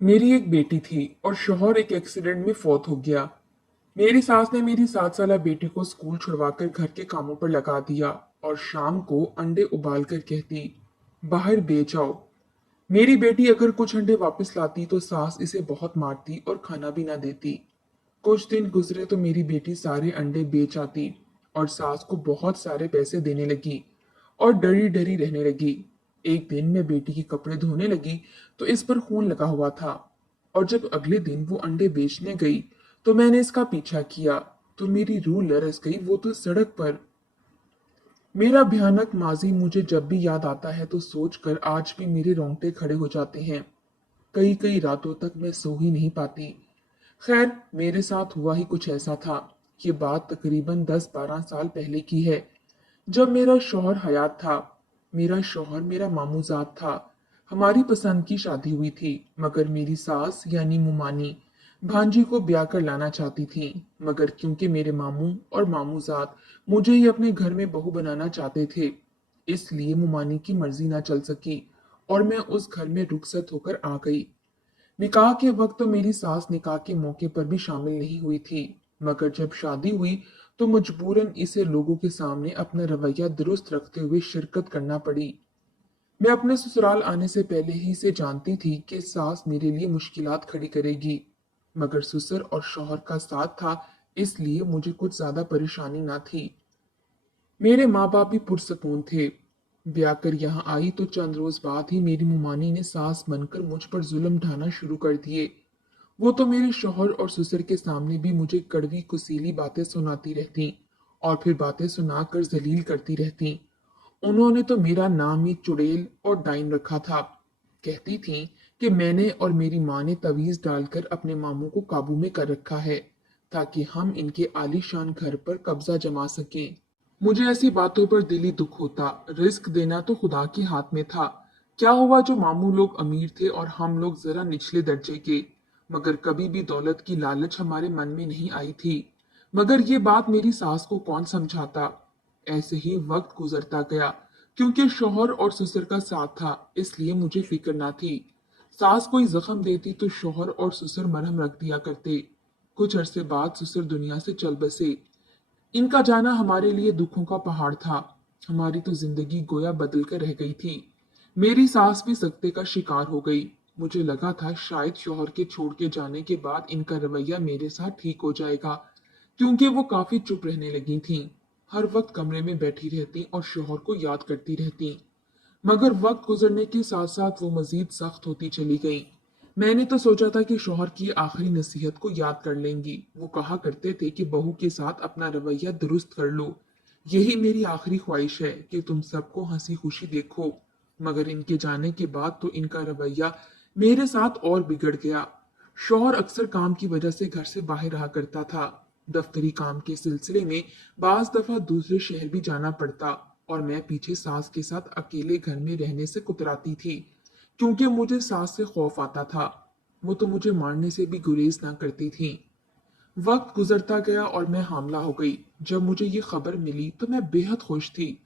मेरी एक बेटी थी और शौहर एक एक्सीडेंट में फौत हो गया। मेरी सास ने मेरी 7 साला बेटी को स्कूल छुड़वाकर घर के कामों पर लगा दिया और शाम को अंडे उबाल कर कहती, बाहर बेच आओ। मेरी बेटी अगर कुछ अंडे वापस लाती तो सास इसे बहुत मारती और खाना भी ना देती। कुछ दिन गुजरे तो मेरी बेटी सारे अंडे बेच आती और सास को बहुत सारे पैसे देने लगी और डरी डरी रहने लगी। एक दिन मैं बेटी के कपड़े धोने लगी तो इस पर खून लगा हुआ था और जब अगले दिन वो अंडे बेचने गई तो मैंने इसका पीछा किया तो मेरी रूह लरस गई, वो तो सड़क पर। मेरा भयानक माजी मुझे जब भी याद आता है तो सोचकर आज भी मेरे रोंगटे खड़े हो जाते हैं। कई कई रातों तक मैं सो ही नहीं पाती। खैर, मेरे साथ हुआ ही कुछ ऐसा था। ये बात तकरीबन 10-12 साल पहले की है, जब मेरा शौहर हयात था। मेरा शौहर मेरा मामूजात था। हमारी पसंद की शादी हुई थी, मगर मेरी सास यानी मुमानी भांजी को ब्याह कर लाना चाहती थी। मगर क्योंकि मेरे मामू और मामूजात मुझे ही अपने घर में बहू बनाना चाहते थे, इसलिए मुमानी की मर्जी ना चल सकी और मैं उस घर में रुखसत होकर आ गई। निकाह के वक्त तो मेरी सास निकाह के मौके पर भी शामिल नहीं हुई थी, मगर जब शादी हुई तो मजबूरन इसे लोगों के सामने अपना रवैया दुरुस्त रखते हुए शिरकत करना पड़ी। मैं अपने ससुराल आने से पहले ही से जानती थी कि सास मेरे लिए मुश्किलात खड़ी करेगी, मगर ससुर और शौहर का साथ था, इसलिए मुझे कुछ ज्यादा परेशानी ना थी। मेरे माँ बाप भी पुरसकून थे। ब्याह कर यहाँ आई तो चंद रोज बाद ही मेरी मुमानी ने सास बनकर मुझ पर जुल्म ढाना शुरू कर दिए। वो तो मेरे शौहर और ससुर के सामने भी मुझे कड़वी कुसीली बातें सुनाती रहती और फिर बातें सुनाकर जलील करती रहती। उन्होंने तो मेरा नाम ही चुड़ैल और डाइन रखा था। कहती थीं कि मैंने और मेरी माँ ने तवीज डालकर अपने मामू को काबू में कर रखा है, ताकि हम इनके आलीशान घर पर कब्जा जमा सकें। मुझे ऐसी बातों पर दिली दुख होता। रिस्क देना तो खुदा के हाथ में था। क्या हुआ जो मामू लोग अमीर थे और हम लोग जरा निचले दर्जे के। मगर कभी भी दौलत की लालच हमारे मन में नहीं आई थी। मगर ये बात मेरी सास को कौन समझाता। ऐसे ही वक्त गुजरता गया। क्योंकि शौहर और ससुर का साथ था, इसलिए मुझे फिक्र ना थी। सास कोई जख्म देती तो शौहर और ससुर मरहम रख दिया करते। कुछ अरसे बाद ससुर दुनिया से चल बसे। इनका जाना हमारे लिए दुखों का पहाड़ था। हमारी तो जिंदगी गोया बदल कर रह गई थी। मेरी सास भी सख्ते का शिकार हो गई। मुझे लगा था शायद शौहर के छोड़ के जाने के बाद इनका रवैया मेरे साथ ठीक हो जाएगा, क्योंकि वो काफी चुप रहने लगी थीं। हर वक्त कमरे में बैठी रहती और शौहर को याद करती रहती। मगर वक्त गुजरने के साथ साथ वो मजीद सख्त होती चली गई। मैंने तो सोचा था कि शौहर की आखिरी नसीहत को याद कर लेंगी। वो कहा करते थे कि बहू के साथ अपना रवैया दुरुस्त कर लो। यही मेरी आखिरी ख्वाहिश है कि तुम सबको हंसी खुशी देखो। मगर इनके जाने के बाद तो इनका रवैया मेरे साथ और बिगड़ गया। शौहर अक्सर काम की वजह से घर से बाहर रहा करता था। दफ्तरी काम के सिलसिले में बाज दफा दूसरे शहर भी जाना पड़ता और मैं पीछे सास के साथ अकेले घर में रहने से कुतराती थी, क्योंकि मुझे सास से खौफ आता था। वो तो मुझे मारने से भी गुरेज ना करती थी। वक्त गुजरता गया और मैं हामला हो गई। जब मुझे ये खबर मिली तो मैं बेहद खुश थी।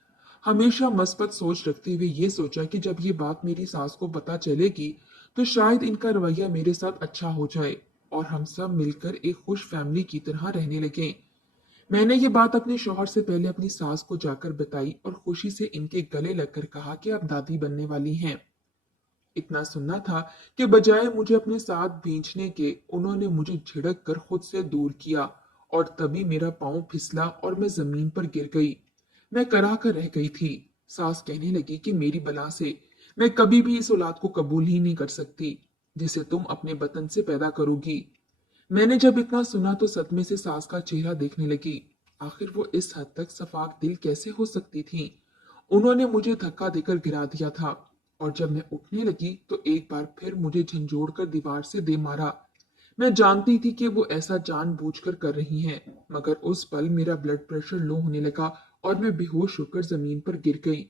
हमेशा मस्बत सोच रखते हुए ये सोचा कि जब ये बात मेरी सास को पता चलेगी तो शायद इनका रवैया मेरे साथ अच्छा हो जाए और हम सब मिलकर एक खुश फैमिली की तरह रहने लगे। मैंने ये बात अपने शौहर से पहले अपनी सास को जाकर बताई और खुशी से इनके गले लगकर कहा कि आप दादी बनने वाली हैं। इतना सुनना था कि बजाय मुझे अपने साथ भींचने के उन्होंने मुझे झिड़क कर खुद से दूर किया और तभी मेरा पांव फिसला और मैं जमीन पर गिर गई। मैं कराह कर रह गई थी। सास कहने लगी कि मेरी बला से मैं कभी भी इस औलाद को कबूल ही नहीं कर सकती जिसे तुम अपने बतन से पैदा करोगी। मैंने जब इतना सुना तो सदमे से सास का चेहरा देखने लगी। आखिर वो इस हद तक सफाक दिल कैसे हो सकती थी। उन्होंने मुझे धक्का देकर गिरा दिया था और जब मैं उठने लगी तो एक बार फिर मुझे झंझोड़ कर दीवार से दे मारा। मैं जानती थी कि वो ऐसा जानबूझकर कर रही हैं, मगर उस पल मेरा ब्लड प्रेशर लो होने लगा और मैं बेहोश होकर जमीन पर गिर गई।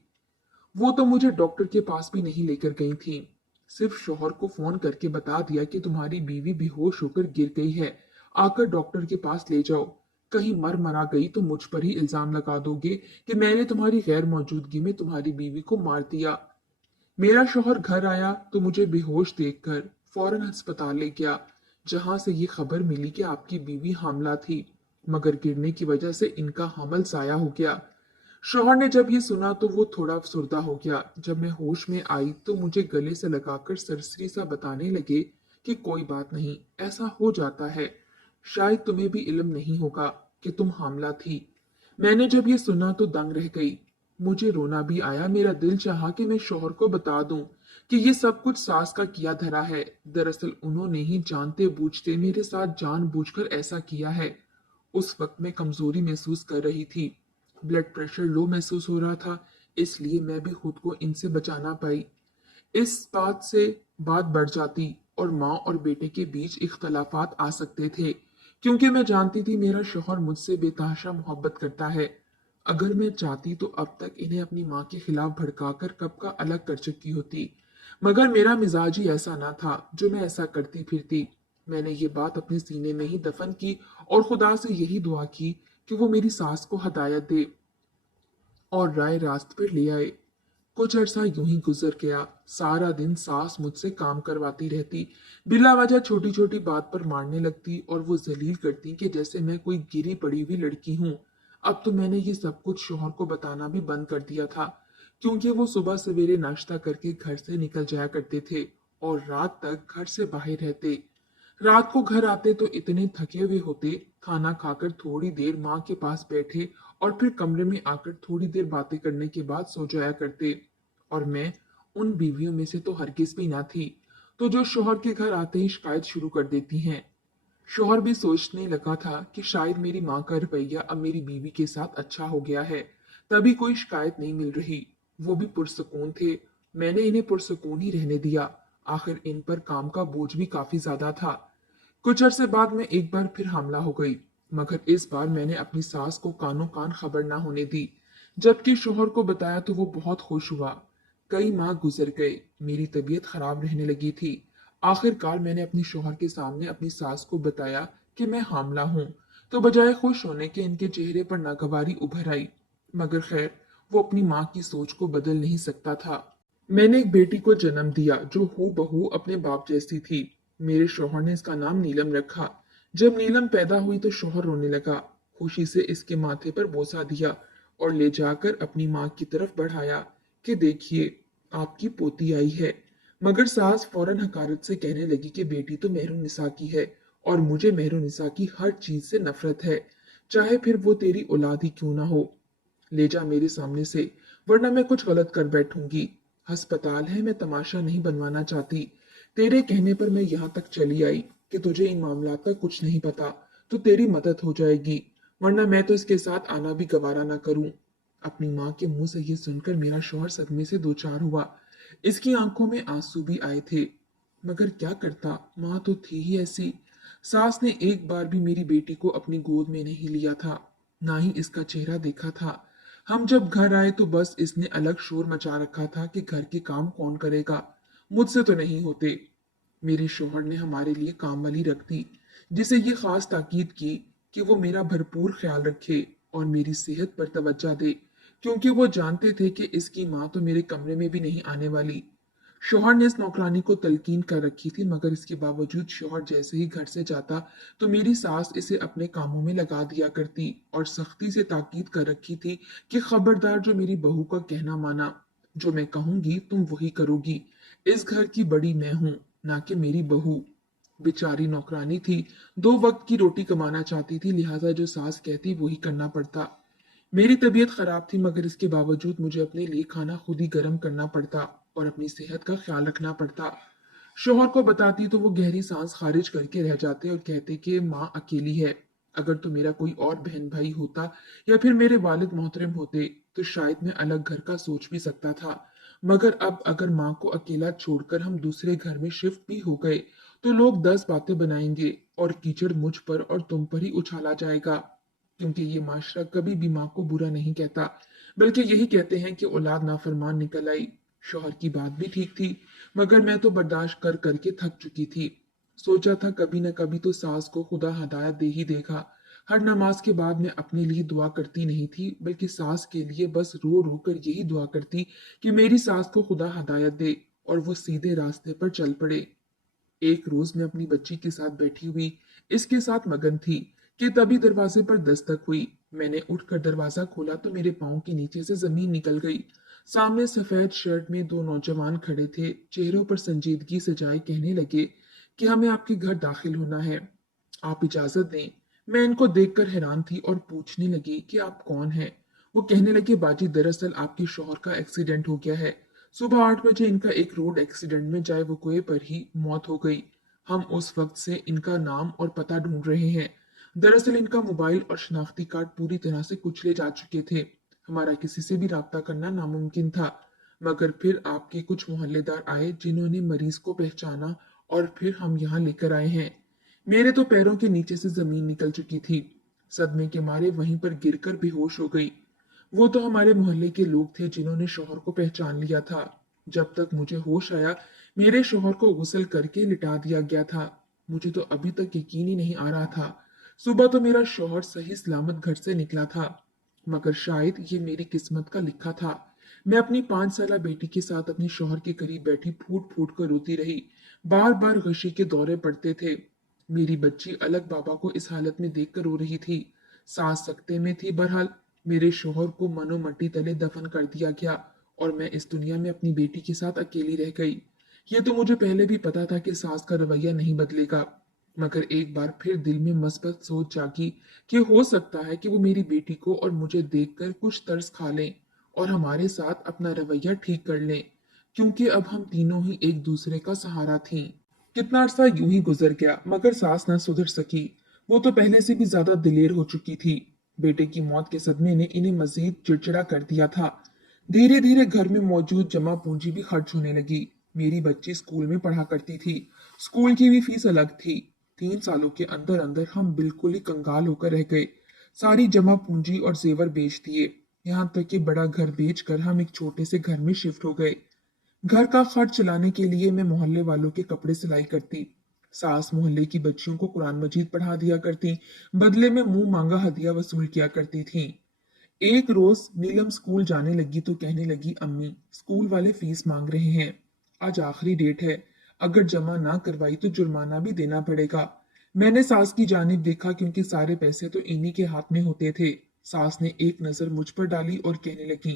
वो तो मुझे डॉक्टर के पास भी नहीं लेकर गई थी। सिर्फ शौहर को फोन करके बता दिया कि तुम्हारी बीवी बेहोश होकर गिर गई है, आकर डॉक्टर के पास ले जाओ। कहीं मर मरा गई तो मुझ पर ही इल्जाम लगा दोगे कि मैंने तुम्हारी गैर मौजूदगी में तुम्हारी बीवी को मार दिया। मेरा शौहर घर आया तो मुझे बेहोश देखकर फौरन अस्पताल ले गया, जहां से ये खबर मिली कि आपकी बीवी हामला थी, मगर गिरने की वजह से इनका हमल जाया हो गया। शौहर ने जब ये सुना तो वो थोड़ा अफसुर्दा हो गया। जब मैं होश में आई तो मुझे गले से लगाकर सरसरी सा बताने लगे कि कोई बात नहीं, ऐसा हो जाता है, शायद तुम्हें भी इल्म नहीं होगा कि तुम हामला थी। मैंने जब ये सुना तो दंग रह गई। मुझे रोना भी आया। मेरा दिल चाहा कि मैं शौहर को बता दूं कि ये सब कुछ सास का किया धरा है। दरअसल उन्होंने ही जानते बूझते मेरे साथ जानबूझकर ऐसा किया है। उस वक्त मैं कमजोरी महसूस कर रही थी, ब्लड प्रेशर लो महसूस हो रहा था, इसलिए मैं भी खुद को इनसे बचा ना पाई। इस बात से बात बढ़ जाती और माँ और बेटे के बीच इख्तलाफात आ सकते थे, क्योंकि मैं जानती थी मेरा शौहर मुझसे बेतहाशा मोहब्बत करता है। अगर मैं चाहती तो अब तक इन्हें अपनी माँ के खिलाफ भड़काकर कब का अलग कर चुकी होती, मगर मेरा मिजाज ही ऐसा ना था जो मैं ऐसा करती फिरती। मैंने ये बात अपने सीने में ही दफन की और खुदा से यही दुआ की कि वो मेरी सास को हदायत दे और राय रास्त पर ले आए। कुछ अरसा यूं ही गुजर गया। सारा दिन सास मुझसे काम करवाती रहती, बिला वजह छोटी छोटी बात पर मारने लगती और वो जलील करती कि जैसे मैं कोई गिरी पड़ी हुई लड़की हूं। अब तो मैंने ये सब कुछ शोहर को बताना भी बंद कर दिया था, क्योंकि वो सुबह सवेरे नाश्ता करके घर से निकल जाया करते थे और रात तक घर से बाहर रहते। रात को घर आते तो इतने थके हुए होते, खाना खाकर थोड़ी देर माँ के पास बैठे और फिर कमरे में आकर थोड़ी देर बातें करने के बाद सो जाया करते। और मैं उन बीवियों में से तो हरगिज भी ना थी, तो जो शोहर के घर आते ही शिकायत शुरू कर देती हैं। शोहर भी सोचने लगा था कि शायद मेरी माँ का रवैया अब मेरी बीवी के साथ अच्छा हो गया है, तभी कोई शिकायत नहीं मिल रही। वो भी पुरसकून थे, मैंने इन्हें पुरसकून ही रहने दिया। आखिर इन पर काम का बोझ भी काफी ज्यादा था। कुछ अरसे बाद मैं एक बार फिर हमला हो गई, मगर इस बार मैंने अपनी सास को कानों कान खबर ना होने दी। जबकि शोहर को बताया तो वो बहुत खुश हुआ। कई माह गुजर गए, मेरी तबीयत खराब रहने लगी थी। आखिरकार मैंने अपने शोहर के सामने अपनी सास को बताया कि मैं हामला हूँ, तो बजाय खुश होने के इनके चेहरे पर नागवारी उभर आई। मगर खैर, वो अपनी माँ की सोच को बदल नहीं सकता था। मैंने एक बेटी को जन्म दिया जो हूबहू अपने बाप जैसी थी। मेरे शौहर ने इसका नाम नीलम रखा। जब नीलम पैदा हुई तो शौहर रोने लगा। खुशी से इसके माथे पर बोसा दिया और ले जाकर अपनी माँ की तरफ बढ़ाया कि देखिए, आपकी पोती आई है। मगर सास फौरन हकारत से कहने लगी कि बेटी तो मेहरुनिसा की है और मुझे मेहरुनिसा की हर चीज से नफरत है, चाहे फिर वो तेरी औलाद ही क्यों ना हो। ले जा मेरे सामने से, वरना मैं कुछ गलत कर बैठूंगी। अस्पताल है, मैं तमाशा नहीं बनवाना चाहती। तेरे कहने पर मैं यहाँ तक चली आई कि तुझे इन मामलात का कुछ नहीं पता, तो तेरी मदद हो जाएगी, वरना मैं तो इसके साथ आना भी गवारा ना करूं। अपनी माँ के मुंह से ये सुनकर मेरा शौहर सदमे से दो चार हुआ। इसकी आंखों में आंसू भी आए थे, मगर क्या करता, माँ तो थी ही ऐसी। सास ने एक बार भी मेरी बेटी को अपनी गोद में नहीं लिया था, ना ही इसका चेहरा देखा था। हम जब घर आए तो बस इसने अलग शोर मचा रखा था कि घर के काम कौन करेगा, मुझसे तो नहीं होते। मेरे शौहर ने हमारे लिए काम वाली रख दी, जिसे ये खास ताकीद की कि वो मेरा भरपूर ख्याल रखे और मेरी सेहत पर तवज्जो दे, क्योंकि वो जानते थे कि इसकी माँ तो मेरे कमरे में भी नहीं आने वाली। शौहर ने इस नौकरानी को तलकीन कर रखी थी, मगर इसके बावजूद शौहर जैसे ही घर से जाता तो मेरी सास इसे अपने कामों में लगा दिया करती और सख्ती से ताकीद कर रखी थी कि खबरदार जो मेरी बहू का कहना माना, जो मैं कहूंगी तुम वही करोगी। इस घर की बड़ी मैं हूं, ना कि मेरी बहू। बेचारी नौकरानी थी, दो वक्त की रोटी कमाना चाहती थी, लिहाजा जो सास कहती वही करना पड़ता। मेरी तबीयत खराब थी, मगर इसके बावजूद मुझे अपने लिए खाना खुद ही गर्म करना पड़ता और अपनी सेहत का ख्याल रखना पड़ता। शौहर को बताती तो वो गहरी सांस खारिज करके रह जाते और कहते कि माँ अकेली है। अगर तो मेरा कोई और बहन भाई होता या फिर मेरे वालिद मोहतरम होते तो शायद मैं अलग घर का सोच भी सकता था, मगर अब अगर माँ को अकेला छोड़कर हम दूसरे घर में शिफ्ट भी हो गए तो लोग 10 बातें बनाएंगे और कीचड़ मुझ पर और तुम पर ही उछाला जाएगा, क्योंकि ये माशरा कभी भी माँ को बुरा नहीं कहता, बल्कि यही कहते हैं कि औलाद नाफरमान निकल आई। शौहर की बात भी ठीक थी, मगर मैं तो बर्दाश्त कर करके थक चुकी थी। सोचा था कभी न कभी तो सास को खुदा हदायत दे ही देगा। हर नमाज के बाद मैं अपने लिए दुआ करती नहीं थी, बल्कि सास के लिए बस रो रो कर यही दुआ करती कि मेरी सास को खुदा हदायत दे और वो सीधे रास्ते पर चल पड़े। एक रोज मैं अपनी बच्ची के साथ बैठी हुई इसके साथ मगन थी कि तभी दरवाजे पर दस्तक हुई। मैंने उठकर दरवाजा खोला तो मेरे पाँव के नीचे से जमीन निकल गई। सामने सफेद शर्ट में दो नौजवान खड़े थे, चेहरों पर संजीदगी सजाए कहने लगे कि हमें आपके घर दाखिल होना है, आप इजाजत दें। मैं इनको देखकर हैरान थी और पूछने लगी कि आप कौन हैं। वो कहने लगे बाजी दरअसल आपके शौहर का एक्सीडेंट हो गया है। सुबह 8 बजे इनका एक रोड एक्सीडेंट में जाए वकुए पर ही मौत हो गई। हम उस वक्त से इनका नाम और पता ढूंढ रहे हैं। दरअसल इनका मोबाइल और शनाख्ती कार्ड पूरी तरह से कुचले जा चुके थे। हमारा किसी से भी राब्ता करना नामुमकिन था। मगर फिर आपके कुछ मोहल्लेदार आए जिन्होंने मरीज को पहचाना और फिर हम यहाँ लेकर आए हैं। मेरे तो पैरों के नीचे से जमीन निकल चुकी थी। सदमे के मारे वहीं पर गिरकर बेहोश हो गई। वो तो हमारे मोहल्ले के लोग थे जिन्होंने शौहर को पहचान लिया था। जब तक मुझे होश आया मेरे शौहर को गुस्ल करके लिटा दिया गया था। मुझे तो अभी तक यकीन ही नहीं आ रहा था। सुबह तो मेरा शौहर सही सलामत घर से निकला था, मगर शायद ये मेरी किस्मत का लिखा था। मैं अपनी 5 साला बेटी के साथ अपने शौहर के करीब बैठी फूट फूट कर रोती रही। बार बार गशी के दौरे पड़ते थे। मेरी बच्ची अलग बाबा को इस हालत में देखकर रो रही थी। सास सकते में थी। बहरहाल मेरे शौहर को मनो मट्टी तले दफन कर दिया गया और मैं इस दुनिया में अपनी बेटी के साथ अकेली रह गई। ये तो मुझे पहले भी पता था कि सास का रवैया नहीं बदलेगा, मगर एक बार फिर दिल में मस्बत सोच जागी कि हो सकता है कि वो मेरी बेटी को और मुझे देखकर कुछ तरस खा लें और हमारे साथ अपना रवैया ठीक कर लें, क्योंकि अब हम तीनों ही एक दूसरे का सहारा थीं। कितना अरसा यूं ही गुजर गया मगर सास न सुधर सकी। वो तो पहले से भी ज्यादा दिलेर हो चुकी थी। बेटे की मौत के सदमे ने इन्हें मजीद चिड़चिड़ा कर दिया था। धीरे धीरे घर में मौजूद जमा पूंजी भी खर्च होने लगी। मेरी बच्ची स्कूल में पढ़ा करती थी। स्कूल की भी फीस अलग थी। 3 सालों के अंदर अंदर हम बिल्कुल ही कंगाल होकर रह गए। सारी जमा पूंजी और जेवर बेच दिए। यहाँ तक कि बड़ा घर बेचकर हम एक छोटे से घर में शिफ्ट हो गए। घर का खर्च चलाने के लिए मैं मोहल्ले वालों के कपड़े सिलाई करती। सास मोहल्ले की बच्चियों को कुरान मजीद पढ़ा दिया करती। बदले में मुंह मांगा हदिया वसूल किया करती थी। एक रोज नीलम स्कूल जाने लगी तो कहने लगी, अम्मी स्कूल वाले फीस मांग रहे हैं, आज आखिरी डेट है, अगर जमा ना करवाई तो जुर्माना भी देना पड़ेगा। मैंने सास की जानिब देखा क्योंकि सारे पैसे तो इन्हीं के हाथ में होते थे। सास ने एक नजर मुझ पर डाली और कहने लगी,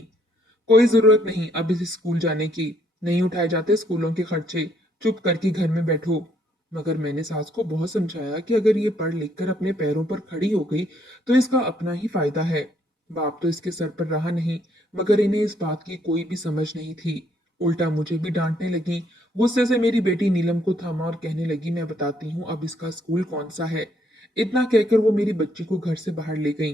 कोई जरूरत नहीं अब इस स्कूल जाने की, नहीं उठाए जाते स्कूलों के खर्चे, चुप करके घर में बैठो। मगर मैंने सास को बहुत समझाया कि अगर ये पढ़ लिख कर अपने पैरों पर खड़ी हो गई तो इसका अपना ही फायदा है। बाप तो इसके सर पर रहा नहीं, मगर इन्हें इस बात की कोई भी समझ नहीं थी। उल्टा मुझे भी डांटने लगी। गुस्से से मेरी बेटी नीलम को थामा और कहने लगी, मैं बताती हूँ अब इसका स्कूल कौन सा है। इतना कहकर वो मेरी बच्ची को घर से बाहर ले गई।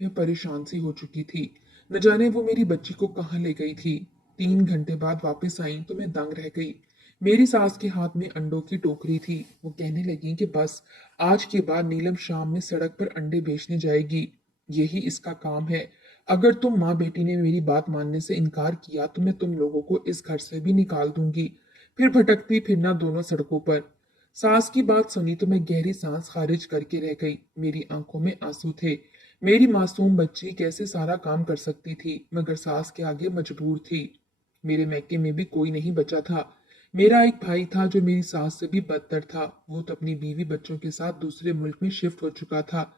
मैं परेशान सी हो चुकी थी। न जाने वो मेरी बच्ची को कहाँ ले गई थी। 3 घंटे बाद वापस आई तो मैं दंग रह गई। मेरी सास के हाथ में अंडों की टोकरी थी। वो कहने लगी कि बस आज के बाद नीलम शाम में सड़क पर अंडे बेचने जाएगी, यही इसका काम है। अगर तुम माँ बेटी ने मेरी बात मानने से इनकार किया तो मैं तुम लोगों को इस घर से भी निकाल दूंगी, फिर भटकती फिरना दोनों सड़कों पर। सास की बात सुनी तो मैं गहरी सांस खारिज करके रह गई। मेरी आंखों में आंसू थे। मेरी मासूम बच्ची कैसे सारा काम कर सकती थी, मगर सास के आगे मजबूर थी। मेरे मैके में भी कोई नहीं बचा था। मेरा एक भाई था जो मेरी सास से भी बदतर था। वो तो अपनी बीवी बच्चों के साथ दूसरे मुल्क में शिफ्ट हो चुका था।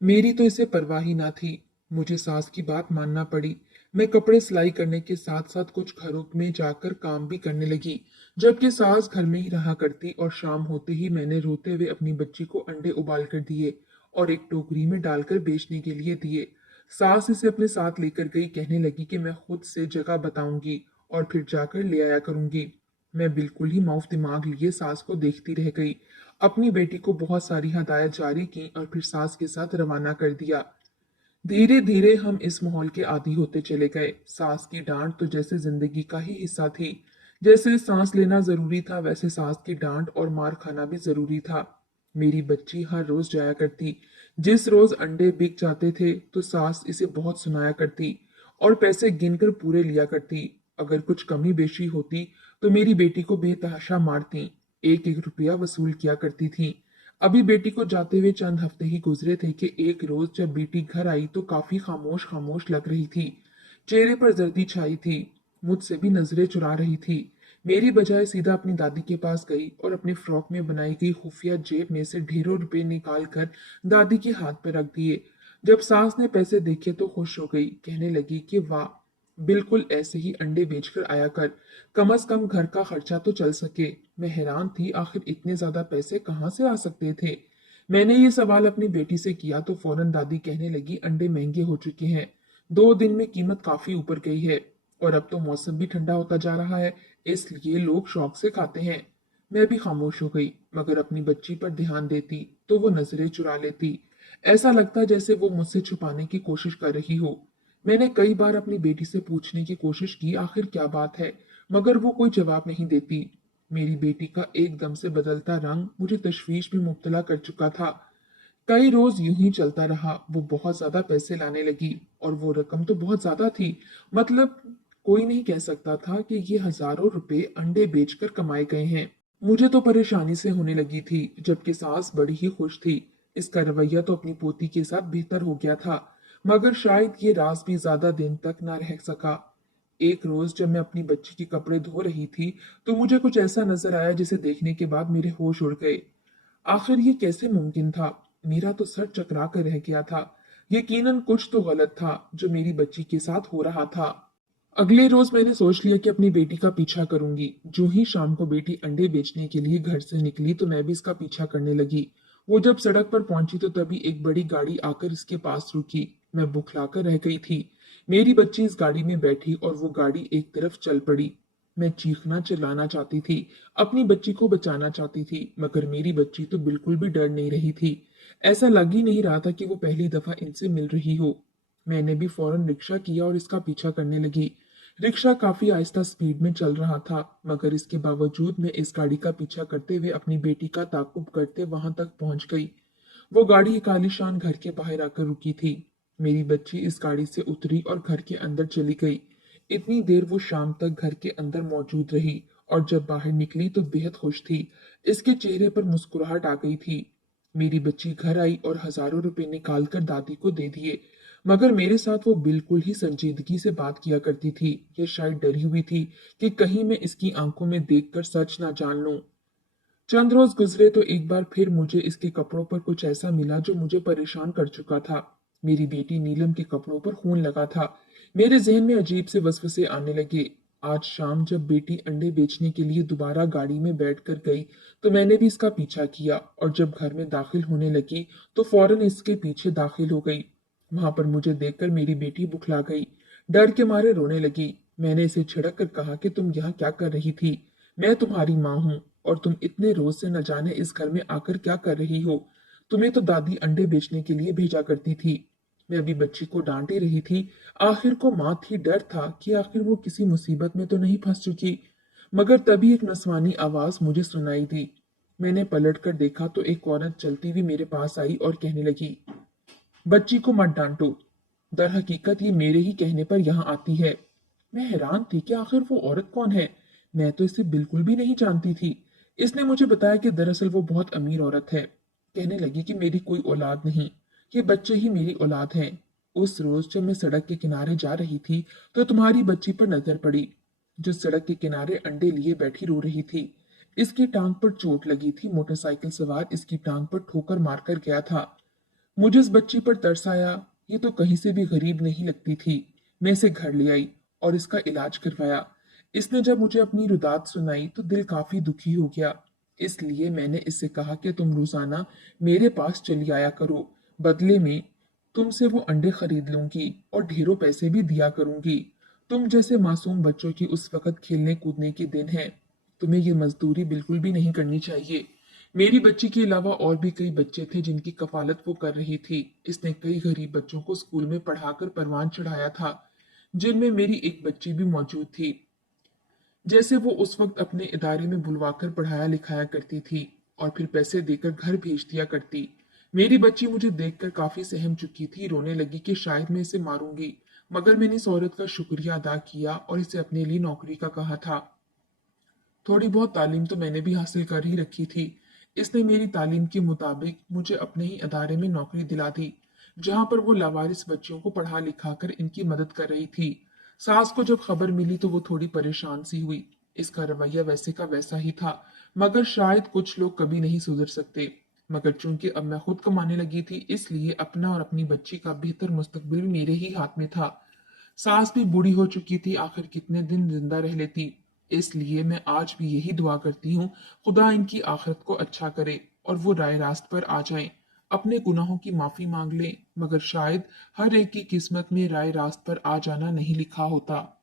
मेरी तो इसे परवाह ही ना थी। मुझे सास की बात मानना पड़ी। मैं कपड़े सिलाई करने के साथ साथ कुछ घरों में जाकर काम भी करने लगी, जबकि सास घर में ही रहा करती। और शाम होते ही मैंने रोते हुए अपनी बच्ची को अंडे उबाल कर दिए और एक टोकरी में डालकर बेचने के लिए दिए। सास इसे अपने साथ लेकर गई, कहने लगी कि मैं खुद से जगह बताऊंगी और फिर जाकर ले आया करूंगी। मैं बिल्कुल ही माउफ दिमाग लिए सास को देखती रह गई। अपनी बेटी को बहुत सारी हदायत जारी की और फिर सास के साथ रवाना कर दिया। धीरे धीरे हम इस माहौल के आदी होते चले गए। सास की डांट तो जैसे जिंदगी का ही हिस्सा थी। जैसे सांस लेना जरूरी था वैसे सास की डांट और मार खाना भी जरूरी था। मेरी बच्ची हर रोज जाया करती। जिस रोज अंडे बिक जाते थे तो सास इसे बहुत सुनाया करती और पैसे गिनकर पूरे लिया करती। अगर कुछ कमी बेशी होती तो मेरी बेटी को बेतहाशा मारती, एक एक रुपया वसूल किया करती थी। अभी बेटी को जाते हुए चंद हफ्ते ही गुजरे थे कि एक रोज जब बेटी घर आई तो काफी खामोश खामोश लग रही थी। चेहरे पर जर्दी छाई थी। मुझसे भी नजरें चुरा रही थी। मेरी बजाय सीधा अपनी दादी के पास गई और अपने फ्रॉक में बनाई गई खुफिया जेब में से ढेरों रुपए निकाल कर दादी के हाथ पर रख दिए। जब सास ने पैसे देखे तो खुश हो गई, कहने लगी कि वाह, बिल्कुल ऐसे ही अंडे बेचकर आया कर, कम से कम घर का खर्चा तो चल सके। मैं हैरान थी, आखिर इतने ज्यादा पैसे कहाँ से आ सकते थे। मैंने ये सवाल अपनी बेटी से किया तो फौरन दादी कहने लगी, अंडे महंगे हो चुके हैं, 2 दिन में कीमत काफी ऊपर गई है, और अब तो मौसम भी ठंडा होता जा रहा है, इसलिए लोग शौक से खाते हैं। मैं भी खामोश हो गई, मगर अपनी बच्ची पर ध्यान देती तो वो नजरें चुरा लेती। ऐसा लगता जैसे वो मुझसे छुपाने की कोशिश कर रही हो। मैंने कई बार अपनी बेटी से पूछने की कोशिश की आखिर क्या बात है, मगर वो कोई जवाब नहीं देती। मेरी बेटी का एकदम से बदलता रंग मुझे तशवीश में मुब्तला कर चुका था। कई रोज यूं ही चलता रहा, वो बहुत ज्यादा पैसे लाने लगी, और वो रकम तो बहुत ज्यादा थी। मतलब कोई नहीं कह सकता था कि ये हजारों रुपए अंडे बेचकर कमाए गए हैं। मुझे तो परेशानी से होने लगी थी, जबकि सास बड़ी ही खुश थी। इसका रवैया तो अपनी पोती के साथ बेहतर हो गया था, मगर शायद ये राज भी ज्यादा दिन तक न रह सका। एक रोज जब मैं अपनी बच्ची के कपड़े धो रही थी तो मुझे कुछ ऐसा नजर आया जिसे देखने के बाद मेरे होश उड़ गए। आखिर ये कैसे मुमकिन था। मेरा तो सर चकरा कर रह गया था। यकीनन कुछ तो गलत था जो मेरी बच्ची के साथ हो रहा था। अगले रोज मैंने सोच लिया कि अपनी बेटी का पीछा करूंगी। जो ही शाम को बेटी अंडे बेचने के लिए घर से निकली तो मैं भी इसका पीछा करने लगी। वो जब सड़क पर पहुंची तो तभी एक बड़ी गाड़ी आकर इसके पास रुकी। मैं बुखलाकर रह गई थी। मेरी बच्ची इस गाड़ी में बैठी और वो गाड़ी एक तरफ चल पड़ी। मैं चीखना चिल्लाना चाहती थी, अपनी बच्ची को बचाना चाहती थी, मगर मेरी बच्ची तो बिल्कुल भी डर नहीं रही थी। ऐसा लग ही नहीं रहा था कि वो पहली दफा इनसे मिल रही हो। मैंने भी फौरन रिक्शा किया और इसका पीछा करने लगी। रिक्शा काफी आहिस्ता स्पीड में चल रहा था, मगर इसके बावजूद मैं इस गाड़ी का पीछा करते हुए अपनी बेटी का ताकुब करते वहां तक पहुंच गई। वो गाड़ी एक आलीशान घर के बाहर आकर रुकी थी। मेरी बच्ची इस गाड़ी से उतरी और घर के अंदर चली गई। इतनी देर वो शाम तक घर के अंदर मौजूद रही, और जब बाहर निकली तो बेहद खुश थी। इसके चेहरे पर मुस्कुराहट आ गई थी। मेरी बच्ची घर आई और हजारों रुपए निकाल कर दादी को दे दिए, मगर मेरे साथ वो बिल्कुल ही संजीदगी से बात किया करती थी। ये शायद डरी हुई थी कि कहीं मैं इसकी आंखों में देखकर सच ना जान लूं। चंद रोज गुजरे तो एक बार फिर मुझे इसके कपड़ों पर कुछ ऐसा मिला जो मुझे परेशान कर चुका था। मेरी बेटी नीलम के कपड़ों पर खून लगा था। मेरे जहन में अजीब से वसवसे आने लगे। आज शाम जब बेटी अंडे बेचने के लिए दोबारा गाड़ी में बैठकर गई तो मैंने भी इसका पीछा किया, और जब घर में दाखिल होने लगी तो फौरन इसके पीछे दाखिल हो गई। वहां पर मुझे देखकर मेरी बेटी बुखला गई, डर के मारे रोने लगी। मैंने इसे छिड़क कर कहा कि तुम यहाँ क्या कर रही थी। मैं तुम्हारी माँ हूँ, और तुम इतने रोज से न जाने इस घर में आकर क्या कर रही हो। तुम्हें तो दादी अंडे बेचने के लिए भेजा करती थी। मैं अभी बच्ची को डांट ही रही थी। आखिर को माँ थी, डर था कि आखिर वो किसी मुसीबत में तो नहीं फंस चुकी। मगर तभी एक नस्वानी आवाज मुझे सुनाई दी। मैंने पलट कर देखा तो एक औरत चलती हुई मेरे पास आई और कहने लगी, बच्ची को मत डांटो। दर हकीकत ये मेरे ही कहने पर यहाँ आती है। मैं हैरान थी कि आखिर वो औरत कौन है। मैं तो इसे बिल्कुल भी नहीं जानती थी। इसने मुझे बताया कि दरअसल वो बहुत अमीर औरत है। कहने लगी कि मेरी कोई औलाद नहीं, ये बच्चे ही मेरी औलाद हैं। उस रोज जब मैं सड़क के किनारे जा रही थी तो तुम्हारी बच्ची पर नजर पड़ी, जो सड़क के किनारे अंडे लिए बैठी रो रही थी। इसकी टांग पर चोट लगी थी, मोटरसाइकिल सवार इसकी टांग पर ठोकर मारकर गया था। मुझे इस बच्ची पर तरस आया। ये तो कहीं से भी गरीब नहीं लगती थी। मैं इसे घर ले आई और इसका इलाज करवाया। इसने जब मुझे अपनी रुदात सुनाई तो दिल काफी दुखी हो गया। इसलिए मैंने इससे कहा कि तुम रोजाना मेरे पास चली आया करो। बदले में तुमसे वो अंडे खरीद लूंगी और ढेरों पैसे भी दिया करूंगी। तुम जैसे मासूम बच्चों की उस वक्त खेलने कूदने के दिन है। तुम्हें ये मजदूरी बिल्कुल भी नहीं करनी चाहिए। मेरी बच्ची के अलावा और भी कई बच्चे थे जिनकी कफालत वो कर रही थी। इसने कई गरीब बच्चों को स्कूल में पढ़ाकर परवान चढ़ाया था, जिनमें मेरी एक बच्ची भी मौजूद थी। जैसे वो उस वक्त अपने इदारे में बुलवाकर पढ़ाया लिखाया करती थी और फिर पैसे देकर घर भेज दिया करती। मेरी बच्ची मुझे देखकर काफी सहम चुकी थी, रोने लगी कि शायद मैं इसे मारूंगी। मगर मैंने इस औरत का शुक्रिया अदा किया और इसे अपने लिए नौकरी का कहा था। थोड़ी बहुत तालीम तो मैंने भी हासिल कर ही रखी थी। इसने मेरी तालीम के मुताबिक मुझे अपने ही अदारे में नौकरी दिला दी, जहां पर वो लावारिस बच्चियों को पढ़ा लिखा कर इनकी मदद कर रही थी। सास को जब खबर मिली तो वो थोड़ी परेशान सी हुई। इसका रवैया वैसे का वैसा ही था, मगर शायद कुछ लोग कभी नहीं सुधर सकते। मगर चूंकि अब मैं खुद कमाने लगी थी, इसलिए अपना और अपनी बच्ची का बेहतर मुस्तकबिल भी मेरे ही हाथ में था। सास भी बूढ़ी हो चुकी थी, आखिर कितने दिन जिंदा रह लेती। इसलिए मैं आज भी यही दुआ करती हूँ, खुदा इनकी आखिरत को अच्छा करे और वो राय रास्त पर आ जाएं, अपने गुनाहों की माफी मांग लें। मगर शायद हर एक की किस्मत में राय रास्त पर आ जाना नहीं लिखा होता।